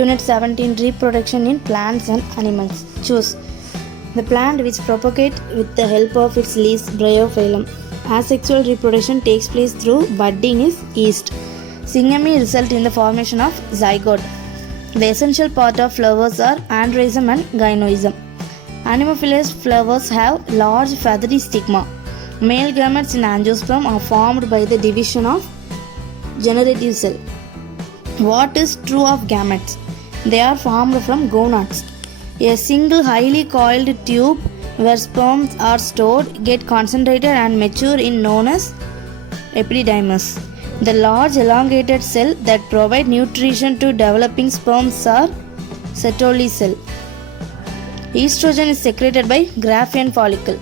Unit 17 Reproduction in Plants and Animals. Choose the plant which propagates with the help of its leaves, bryophyllum. Asexual reproduction takes place through budding is yeast. Syngamy result in the formation of zygote. The essential part of flowers are androism and gynoism. Anemophilous flowers have large feathery stigma. Male gametes in angiosperm are formed by the division of generative cell. What is true of gametes? They are formed from gonads. A single highly coiled tube where sperms are stored, get concentrated and mature in known as epididymis. The large elongated cell that provide nutrition to developing sperms are Sertoli cell. Estrogen is secreted by Graafian follicle.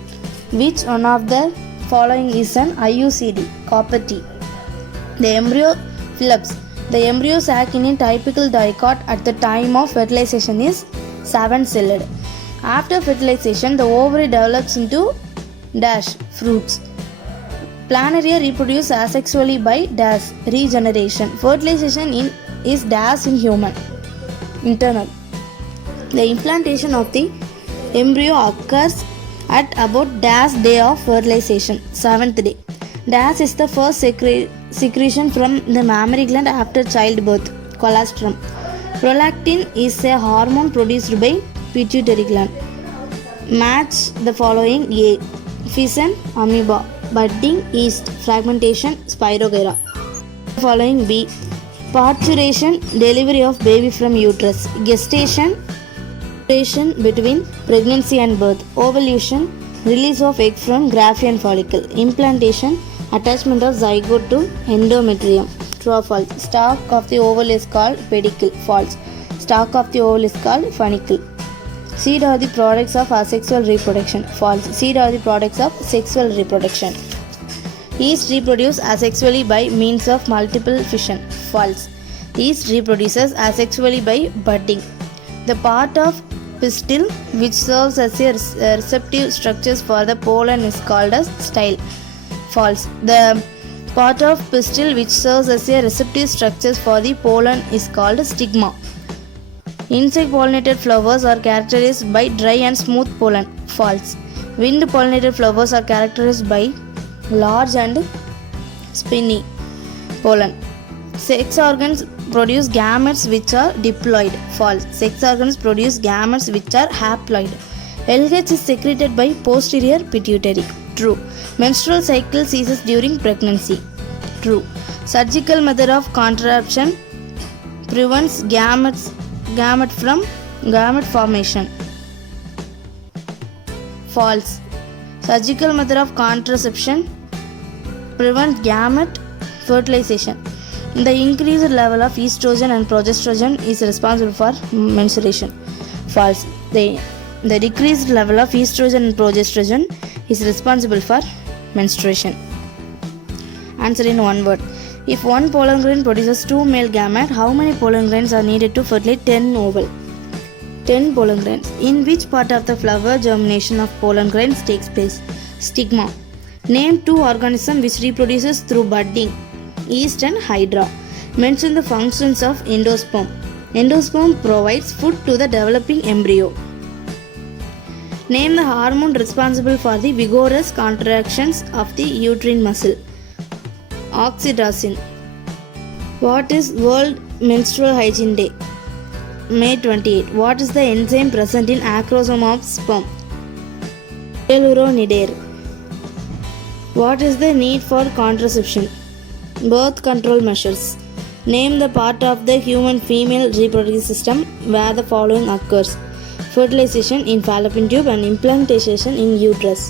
Which one of the following is an IUCD? Copper T. The embryo phyllops. The embryo sac in a typical dicot at the time of fertilization is 7-celled. After fertilization, the ovary develops into fruits. Planaria reproduce asexually by regeneration. Fertilization is in human. Internal. The implantation of the embryo occurs at about day of fertilization, 7th day. Is the first secretion from the mammary gland after childbirth, colostrum. Prolactin is a hormone produced by pituitary gland. Match the following: A. Fission, amoeba. Budding, yeast. Fragmentation, spirogyra. Following: B. Parturition, delivery of baby from uterus. Gestation, between pregnancy and birth. Ovulation, release of egg from Graafian follicle. Implantation, attachment of zygote to endometrium. True or false? Stalk of the oval is called pedicle. False. Stalk of the oval is called funicle. Seed are the products of asexual reproduction. False. Seed are the products of sexual reproduction. Yeast reproduce asexually by means of multiple fission. False. Yeast reproduces asexually by budding. The part of pistil which serves as a receptive structures for the pollen is called as style. False. The part of pistil which serves as a receptive structures for the pollen is called stigma. Insect pollinated flowers are characterized by dry and smooth pollen. False. Wind pollinated flowers are characterized by large and spiny pollen. Sex organs produce gametes which are diploid. False. Sex organs produce gametes which are haploid. LH is secreted by posterior pituitary. True. Menstrual cycle ceases during pregnancy. True. Surgical method of contraception prevents gamete from gamete formation. False. Surgical method of contraception prevents gamete fertilization. The increased level of estrogen and progesterone is responsible for menstruation. False. The decreased level of estrogen and progesterone is responsible for menstruation. Answer in one word. If one pollen grain produces 2 male gametes, how many pollen grains are needed to fertilize 10 oval? 10 pollen grains. In which part of the flower germination of pollen grains takes place? Stigma. Name 2 organisms which reproduces through budding: yeast and hydra. Mention the functions of endosperm. Endosperm provides food to the developing embryo. Name the hormone responsible for the vigorous contractions of the uterine muscle. Oxytocin. What is World Menstrual Hygiene Day? May 28. What is the enzyme present in acrosome of sperm? Hyaluronidase. What is the need for contraception? Birth control measures. Name the part of the human female reproductive system where the following occurs: fertilization in fallopian tube and implantation in uterus.